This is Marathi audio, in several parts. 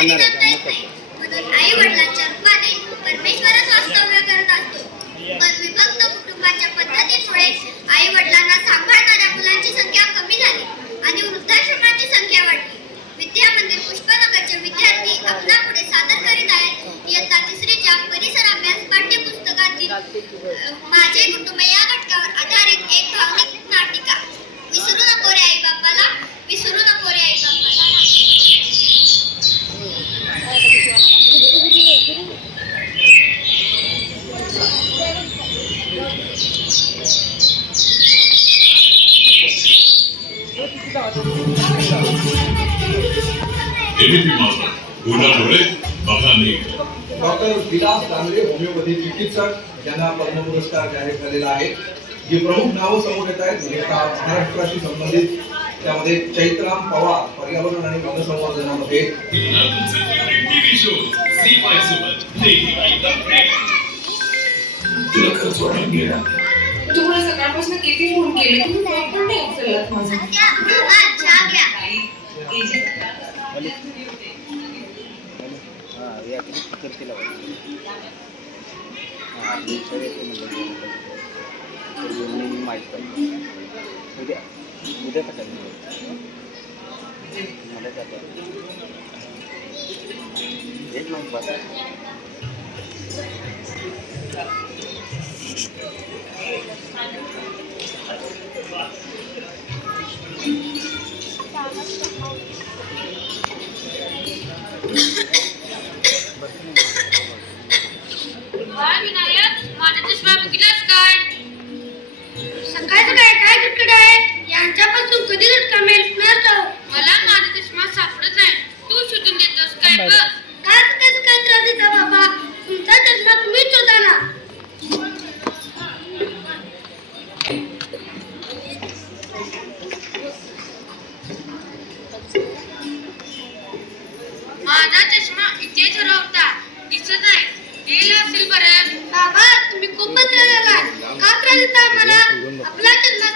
नाही म्हणून आई वडिलांच्या रूपाने परमेश्वरच वास्तव्य करत असतो. पण विभक्त कुटुंबाच्या पद्धतीमुळे आई वडिलांना सांभाळणाऱ्या मुलांची संख्या कमी झाली आणि वृद्धाश्रमांची संख्या वाढली. विद्या मंदिर पुष्पनगरचे विद्यार्थी आपणापुढे सादर करीत आहेत. इयत्ता तिसरीच्या परिसर अभ्यास पाठ्यपुस्तकातील माझे कुटुंब या घटकावर आधारित एक भावनिक एबीपी माझा गुन्हा बघा नीट डॉक्टर विलास दांगरे होमिओपॅथी चिकित्सक यांना पद्म पुरस्कार जाहीर झालेला आहे. जी प्रमुख नावं समोर येत आहेत म्हणजे महाराष्ट्राशी संबंधित त्यामध्ये चैत्राम पवार पर्यावरण आणि वनसंवर्धनामध्ये. टीव्ही शो सी फाय सोबत तुला खरंच वाटून गेला तुम्हाला सकाळपासून किती फोन केले तुम्ही फोन पण नाही उचललात माझा हा. हां हां उद्या उद्या सकाळी मला यांच्यापासून कधी सुटका मिळेल? मला माझा चष्मा सापडत नाही. तू शोधून देतोस काय बघ माझा चष्मा इथेच हरवता दिसत नाही गेला असेल बरं. बाबा तुम्ही त्रास झाला का त्रास देता आम्हाला? आपला चष्मा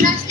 gracias.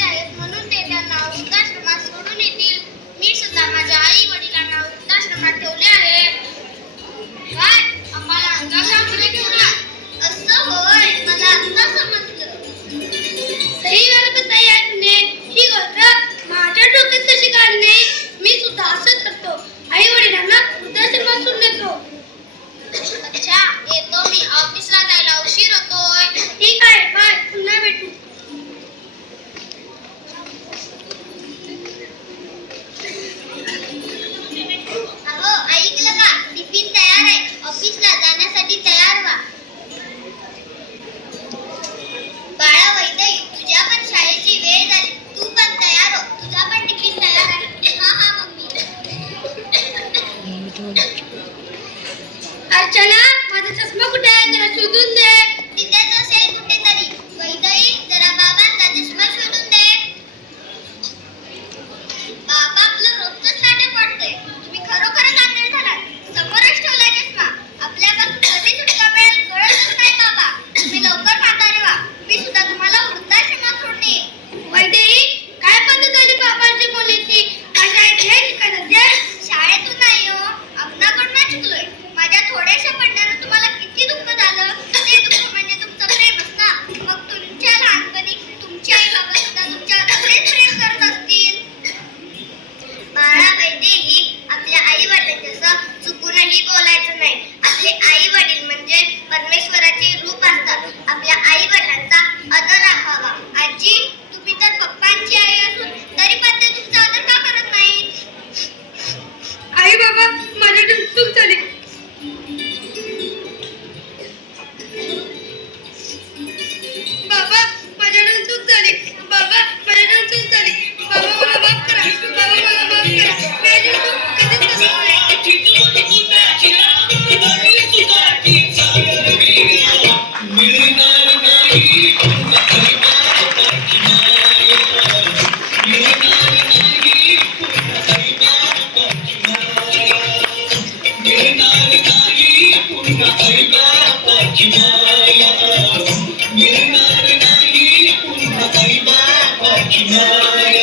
मिळणार नाही